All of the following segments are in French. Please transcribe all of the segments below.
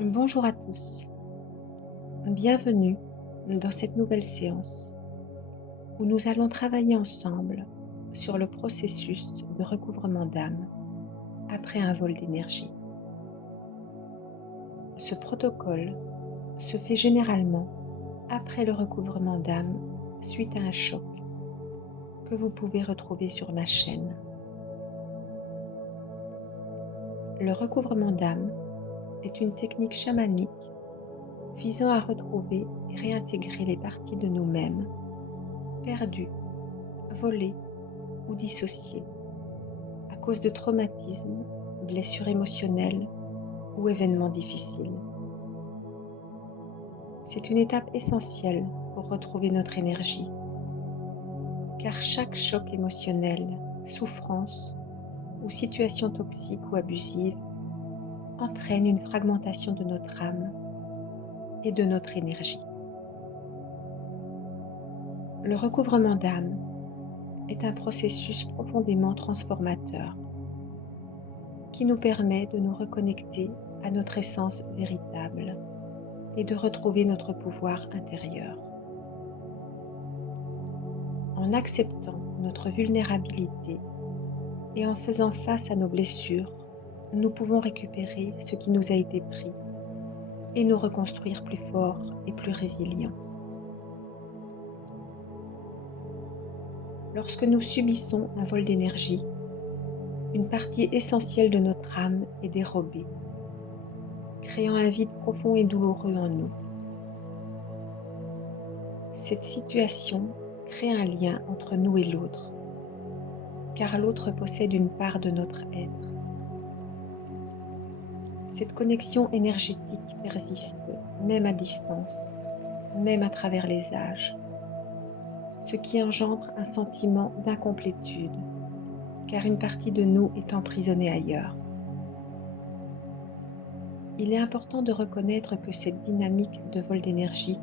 Bonjour à tous, bienvenue dans cette nouvelle séance où nous allons travailler ensemble sur le processus de recouvrement d'âme après un vol d'énergie. Ce protocole se fait généralement après le recouvrement d'âme suite à un choc que vous pouvez retrouver sur ma chaîne. Le recouvrement d'âme est une technique chamanique visant à retrouver et réintégrer les parties de nous-mêmes perdues, volées ou dissociées à cause de traumatismes, blessures émotionnelles ou événements difficiles. C'est une étape essentielle pour retrouver notre énergie, car chaque choc émotionnel, souffrance ou situation toxique ou abusive entraîne une fragmentation de notre âme et de notre énergie. Le recouvrement d'âme est un processus profondément transformateur qui nous permet de nous reconnecter à notre essence véritable et de retrouver notre pouvoir intérieur. En acceptant notre vulnérabilité et en faisant face à nos blessures, nous pouvons récupérer ce qui nous a été pris et nous reconstruire plus forts et plus résilients. Lorsque nous subissons un vol d'énergie, une partie essentielle de notre âme est dérobée, créant un vide profond et douloureux en nous. Cette situation crée un lien entre nous et l'autre, car l'autre possède une part de notre être. Cette connexion énergétique persiste, même à distance, même à travers les âges, ce qui engendre un sentiment d'incomplétude, car une partie de nous est emprisonnée ailleurs. Il est important de reconnaître que cette dynamique de vol d'énergie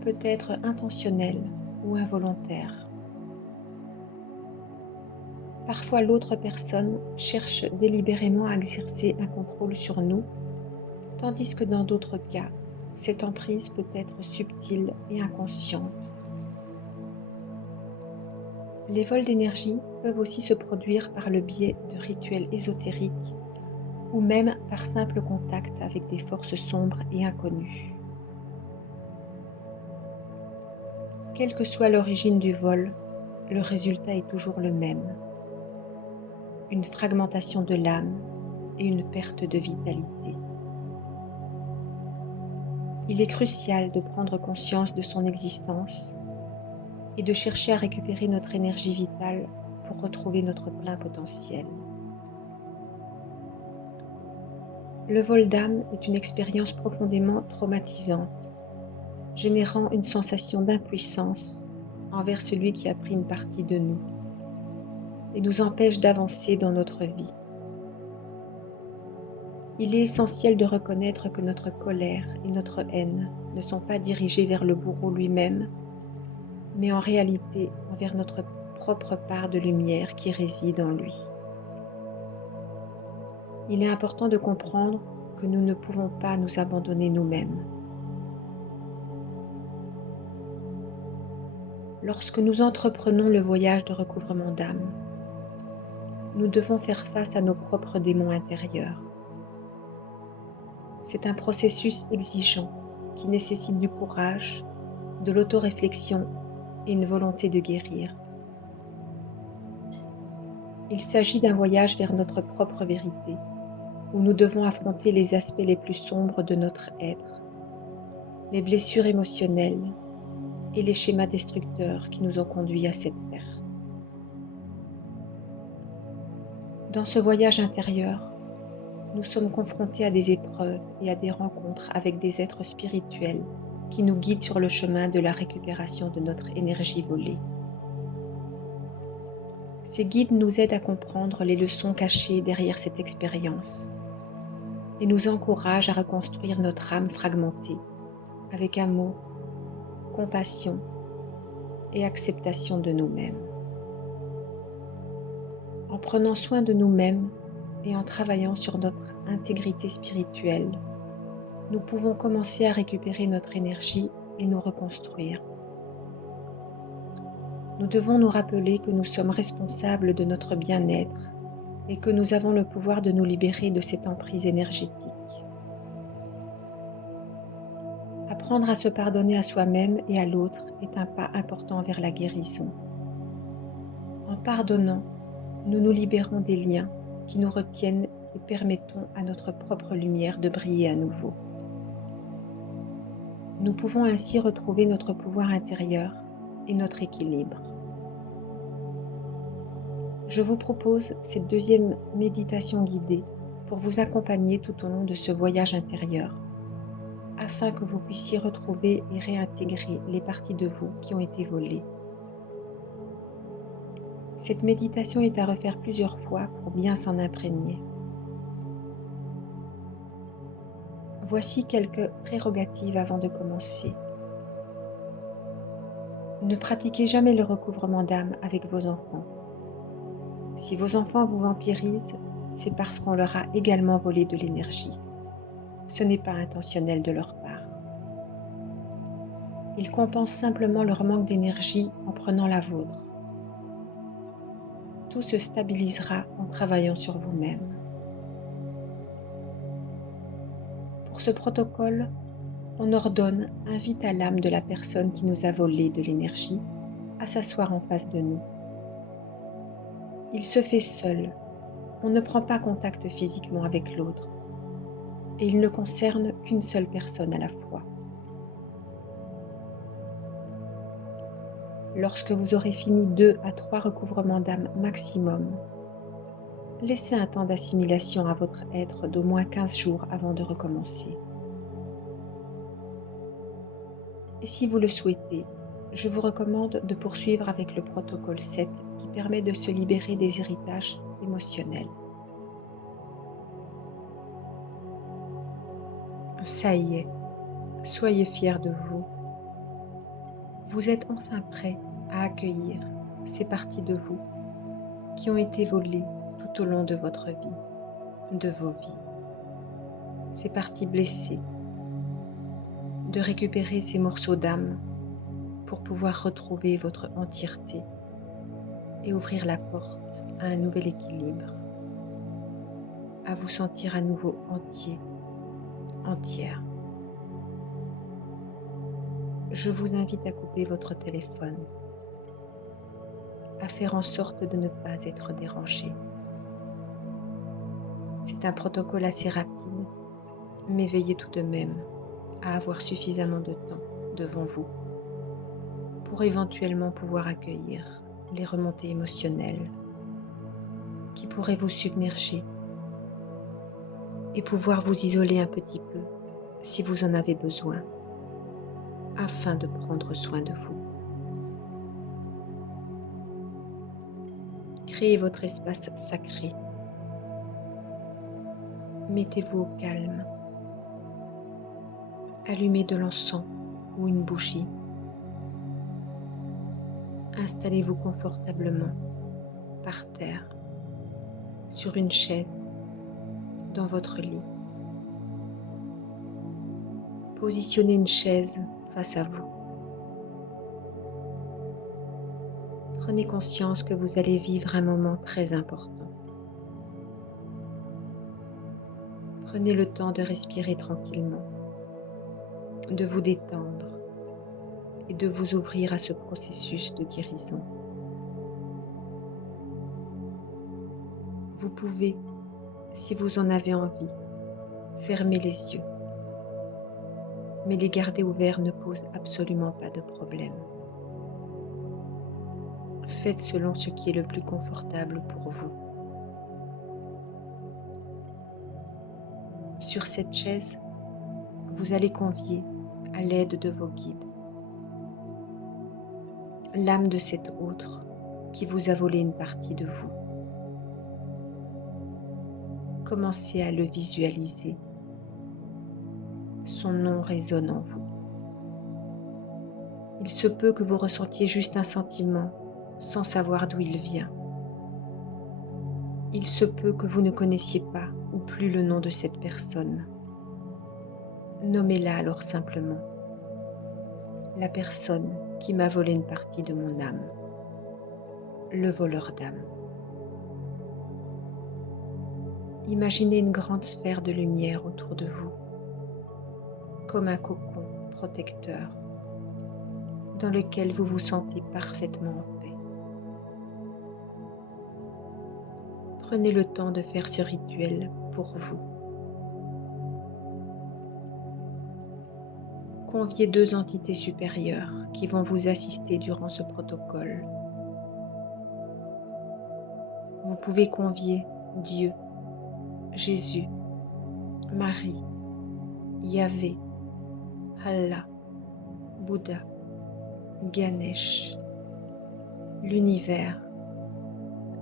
peut être intentionnelle ou involontaire. Parfois, l'autre personne cherche délibérément à exercer un contrôle sur nous, tandis que dans d'autres cas, cette emprise peut être subtile et inconsciente. Les vols d'énergie peuvent aussi se produire par le biais de rituels ésotériques ou même par simple contact avec des forces sombres et inconnues. Quelle que soit l'origine du vol, le résultat est toujours le même: une fragmentation de l'âme et une perte de vitalité. Il est crucial de prendre conscience de son existence et de chercher à récupérer notre énergie vitale pour retrouver notre plein potentiel. Le vol d'âme est une expérience profondément traumatisante, générant une sensation d'impuissance envers celui qui a pris une partie de nous et nous empêche d'avancer dans notre vie. Il est essentiel de reconnaître que notre colère et notre haine ne sont pas dirigées vers le bourreau lui-même, mais en réalité envers notre propre part de lumière qui réside en lui. Il est important de comprendre que nous ne pouvons pas nous abandonner nous-mêmes. Lorsque nous entreprenons le voyage de recouvrement d'âme, nous devons faire face à nos propres démons intérieurs. C'est un processus exigeant qui nécessite du courage, de l'autoréflexion et une volonté de guérir. Il s'agit d'un voyage vers notre propre vérité, où nous devons affronter les aspects les plus sombres de notre être, les blessures émotionnelles et les schémas destructeurs qui nous ont conduits à cette terre. Dans ce voyage intérieur, nous sommes confrontés à des épreuves et à des rencontres avec des êtres spirituels qui nous guident sur le chemin de la récupération de notre énergie volée. Ces guides nous aident à comprendre les leçons cachées derrière cette expérience et nous encouragent à reconstruire notre âme fragmentée avec amour, compassion et acceptation de nous-mêmes. En prenant soin de nous-mêmes et en travaillant sur notre intégrité spirituelle, nous pouvons commencer à récupérer notre énergie et nous reconstruire. Nous devons nous rappeler que nous sommes responsables de notre bien-être et que nous avons le pouvoir de nous libérer de cette emprise énergétique. Apprendre à se pardonner à soi-même et à l'autre est un pas important vers la guérison. En pardonnant, nous nous libérons des liens qui nous retiennent et permettons à notre propre lumière de briller à nouveau. Nous pouvons ainsi retrouver notre pouvoir intérieur et notre équilibre. Je vous propose cette deuxième méditation guidée pour vous accompagner tout au long de ce voyage intérieur, afin que vous puissiez retrouver et réintégrer les parties de vous qui ont été volées. Cette méditation est à refaire plusieurs fois pour bien s'en imprégner. Voici quelques prérogatives avant de commencer. Ne pratiquez jamais le recouvrement d'âme avec vos enfants. Si vos enfants vous vampirisent, c'est parce qu'on leur a également volé de l'énergie. Ce n'est pas intentionnel de leur part. Ils compensent simplement leur manque d'énergie en prenant la vôtre. Tout se stabilisera en travaillant sur vous-même. Pour ce protocole, on ordonne, invite à l'âme de la personne qui nous a volé de l'énergie à s'asseoir en face de nous. Il se fait seul, on ne prend pas contact physiquement avec l'autre, et il ne concerne qu'une seule personne à la fois. Lorsque vous aurez fini 2 à 3 recouvrements d'âme maximum, laissez un temps d'assimilation à votre être d'au moins 15 jours avant de recommencer. Et si vous le souhaitez, je vous recommande de poursuivre avec le protocole 7 qui permet de se libérer des héritages émotionnels. Ça y est, soyez fiers de vous. Vous êtes enfin prêts à accueillir ces parties de vous qui ont été volées tout au long de votre vie, de vos vies. Ces parties blessées, de récupérer ces morceaux d'âme pour pouvoir retrouver votre entièreté et ouvrir la porte à un nouvel équilibre, à vous sentir à nouveau entier, entière. Je vous invite à couper votre téléphone, à faire en sorte de ne pas être dérangé. C'est un protocole assez rapide, mais veillez tout de même à avoir suffisamment de temps devant vous pour éventuellement pouvoir accueillir les remontées émotionnelles qui pourraient vous submerger et pouvoir vous isoler un petit peu si vous en avez besoin, afin de prendre soin de vous. Créez votre espace sacré. Mettez-vous au calme. Allumez de l'encens ou une bougie. Installez-vous confortablement par terre, sur une chaise, dans votre lit. Positionnez une chaise face à vous. Prenez conscience que vous allez vivre un moment très important. Prenez le temps de respirer tranquillement, de vous détendre et de vous ouvrir à ce processus de guérison. Vous pouvez, si vous en avez envie, fermer les yeux, mais les garder ouverts ne pose absolument pas de problème. Faites selon ce qui est le plus confortable pour vous. Sur cette chaise, vous allez convier à l'aide de vos guides l'âme de cet autre qui vous a volé une partie de vous. Commencez à le visualiser. Son nom résonne en vous. Il se peut que vous ressentiez juste un sentiment sans savoir d'où il vient. Il se peut que vous ne connaissiez pas ou plus le nom de cette personne. Nommez-la alors simplement, la personne qui m'a volé une partie de mon âme, le voleur d'âme. Imaginez une grande sphère de lumière autour de vous, comme un cocon protecteur dans lequel vous vous sentez parfaitement en paix. Prenez le temps de faire ce rituel pour vous. Conviez 2 entités supérieures qui vont vous assister durant ce protocole. Vous pouvez convier Dieu, Jésus, Marie, Yahvé, Allah, Bouddha, Ganesh, l'univers,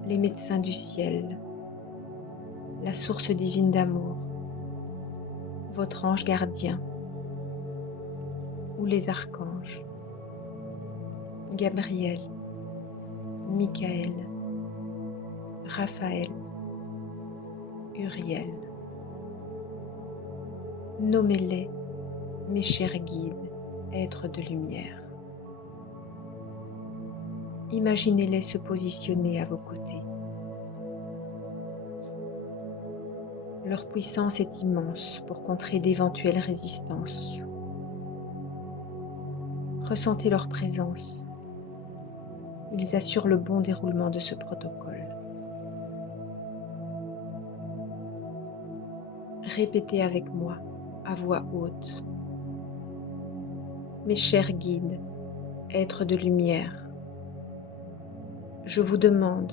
les médecins du ciel, la source divine d'amour, votre ange gardien ou les archanges, Gabriel, Michael, Raphaël, Uriel. Nommez-les mes chers guides, êtres de lumière. Imaginez-les se positionner à vos côtés. Leur puissance est immense pour contrer d'éventuelles résistances. Ressentez leur présence. Ils assurent le bon déroulement de ce protocole. Répétez avec moi à voix haute. Mes chers guides, êtres de lumière, je vous demande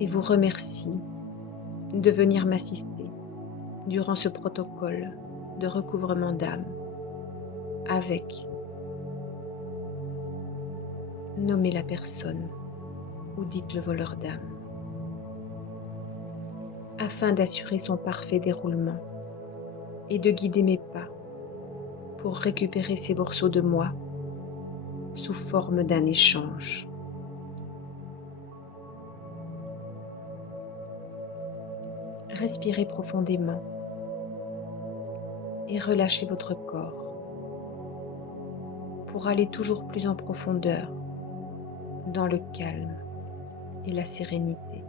et vous remercie de venir m'assister durant ce protocole de recouvrement d'âme avec nommez la personne ou dites le voleur d'âme afin d'assurer son parfait déroulement et de guider mes pas pour récupérer ces morceaux de moi sous forme d'un échange. Respirez profondément et relâchez votre corps pour aller toujours plus en profondeur dans le calme et la sérénité.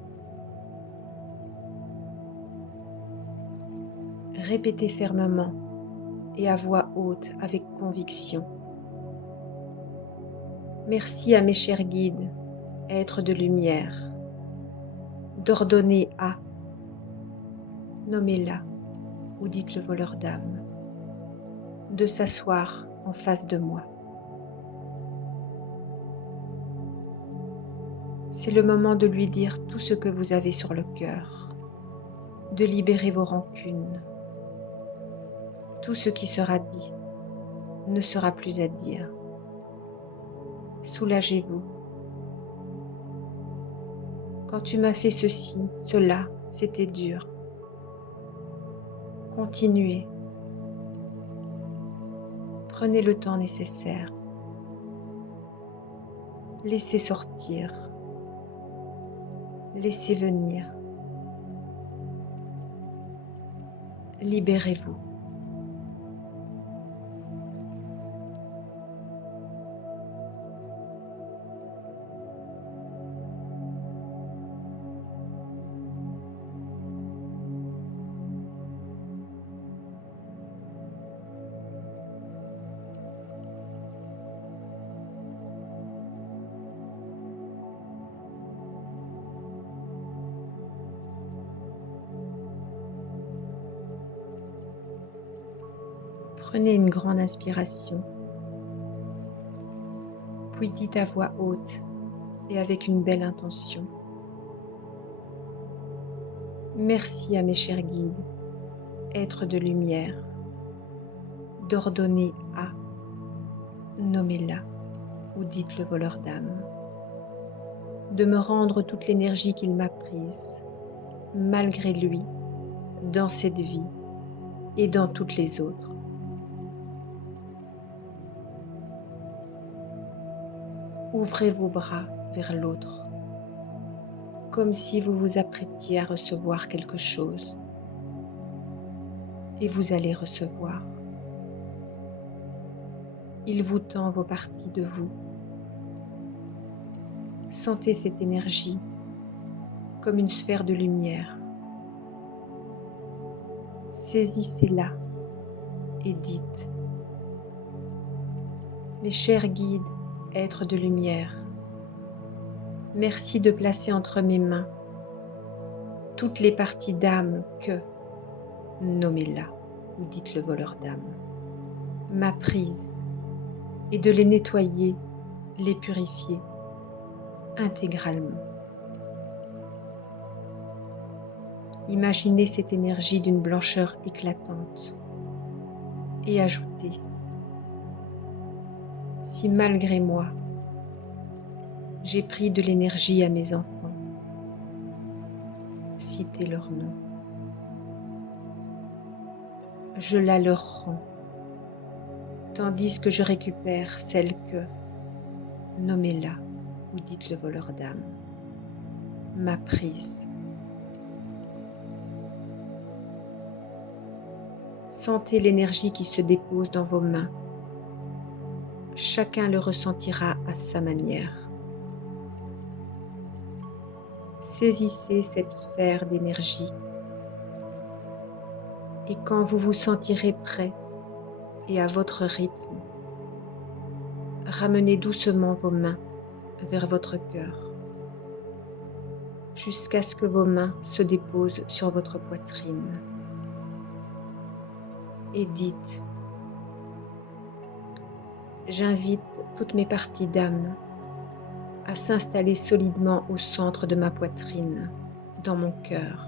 Répétez fermement et à voix haute avec conviction. Merci à mes chers guides, êtres de lumière, d'ordonner à, nommez-la ou dites le voleur d'âme, de s'asseoir en face de moi. C'est le moment de lui dire tout ce que vous avez sur le cœur, de libérer vos rancunes. Tout ce qui sera dit ne sera plus à dire. Soulagez-vous. Quand tu m'as fait ceci, cela, c'était dur. Continuez. Prenez le temps nécessaire. Laissez sortir. Laissez venir. Libérez-vous. Prenez une grande inspiration, puis dites à voix haute et avec une belle intention. Merci à mes chers guides, êtres de lumière, d'ordonner à, nommez-la ou dites le voleur d'âme, de me rendre toute l'énergie qu'il m'a prise, malgré lui, dans cette vie et dans toutes les autres. Ouvrez vos bras vers l'autre, comme si vous vous apprêtiez à recevoir quelque chose. et vous allez recevoir. Il vous tend vos parties de vous. Sentez cette énergie comme une sphère de lumière. Saisissez-la et dites: mes chers guides, êtres de lumière, merci de placer entre mes mains toutes les parties d'âme que, nommez-la ou dites le voleur d'âme, m'a prise, et de les nettoyer, les purifier intégralement. Imaginez cette énergie d'une blancheur éclatante et ajoutez: si malgré moi, j'ai pris de l'énergie à mes enfants, citez leur nom. Je la leur rends, tandis que je récupère celle que, nommez-la ou dites le voleur d'âme, m'a prise. Sentez l'énergie qui se dépose dans vos mains. Chacun le ressentira à sa manière. Saisissez cette sphère d'énergie et quand vous vous sentirez prêt et à votre rythme, ramenez doucement vos mains vers votre cœur jusqu'à ce que vos mains se déposent sur votre poitrine et dites: j'invite toutes mes parties d'âme à s'installer solidement au centre de ma poitrine, dans mon cœur.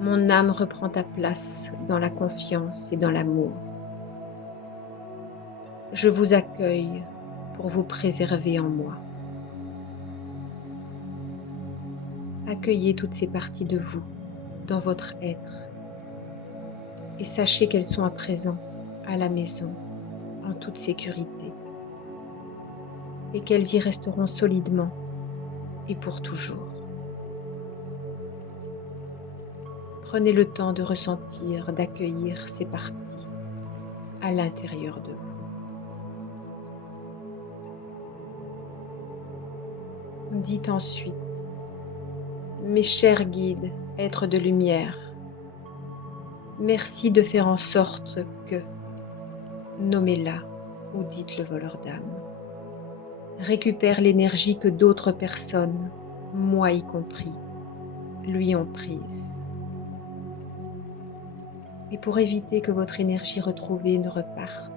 Mon âme reprend ta place dans la confiance et dans l'amour. Je vous accueille pour vous préserver en moi. Accueillez toutes ces parties de vous dans votre être et sachez qu'elles sont à présent à la maison, en toute sécurité, et qu'elles y resteront solidement et pour toujours. Prenez le temps de ressentir, d'accueillir ces parties à l'intérieur de vous. Dites ensuite: mes chers guides, êtres de lumière, merci de faire en sorte que, nommez-la ou dites le voleur d'âme, récupère l'énergie que d'autres personnes, moi y compris, lui ont prise. Et pour éviter que votre énergie retrouvée ne reparte,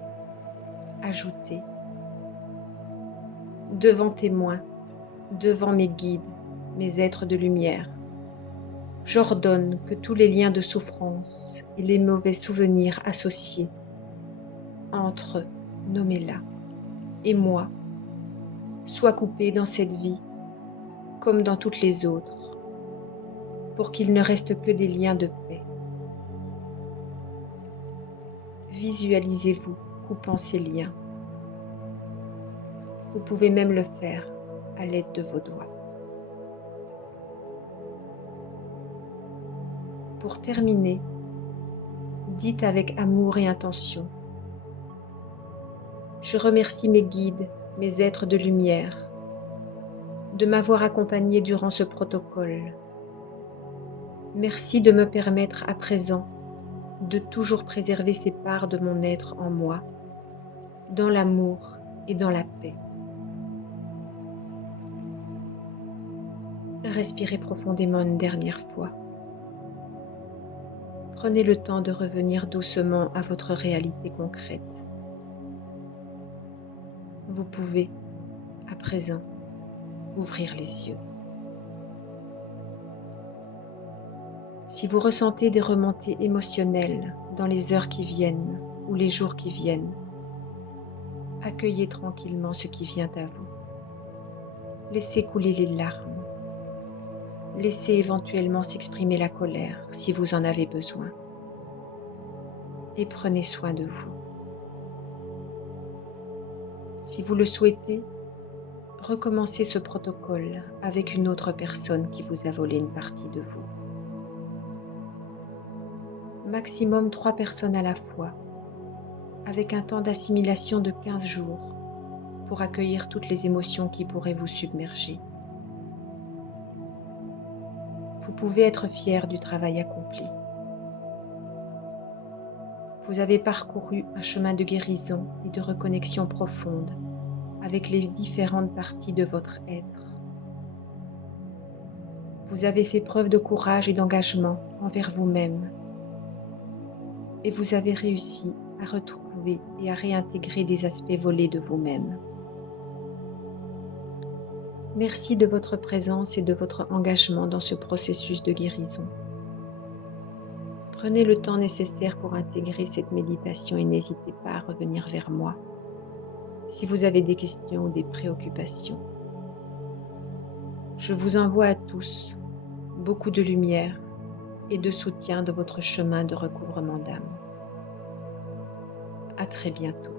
ajoutez: devant témoins, devant mes guides, mes êtres de lumière, j'ordonne que tous les liens de souffrance et les mauvais souvenirs associés entre, nommez-la, et moi soient coupés dans cette vie comme dans toutes les autres, pour qu'il ne reste que des liens de paix. Visualisez-vous coupant ces liens. Vous pouvez même le faire à l'aide de vos doigts. Pour terminer, dites avec amour et intention: je remercie mes guides, mes êtres de lumière, de m'avoir accompagné durant ce protocole. Merci de me permettre à présent de toujours préserver ces parts de mon être en moi, dans l'amour et dans la paix. Respirez profondément une dernière fois. Prenez le temps de revenir doucement à votre réalité concrète. Vous pouvez, à présent, ouvrir les yeux. Si vous ressentez des remontées émotionnelles dans les heures qui viennent ou les jours qui viennent, accueillez tranquillement ce qui vient à vous. Laissez couler les larmes. Laissez éventuellement s'exprimer la colère si vous en avez besoin. Et prenez soin de vous. Si vous le souhaitez, recommencez ce protocole avec une autre personne qui vous a volé une partie de vous. maximum 3 personnes à la fois, avec un temps d'assimilation de 15 jours pour accueillir toutes les émotions qui pourraient vous submerger. Vous pouvez être fier du travail accompli. Vous avez parcouru un chemin de guérison et de reconnexion profonde avec les différentes parties de votre être. Vous avez fait preuve de courage et d'engagement envers vous-même et vous avez réussi à retrouver et à réintégrer des aspects volés de vous-même. Merci de votre présence et de votre engagement dans ce processus de guérison. Prenez le temps nécessaire pour intégrer cette méditation et n'hésitez pas à revenir vers moi si vous avez des questions ou des préoccupations. Je vous envoie à tous beaucoup de lumière et de soutien de votre chemin de recouvrement d'âme. À très bientôt.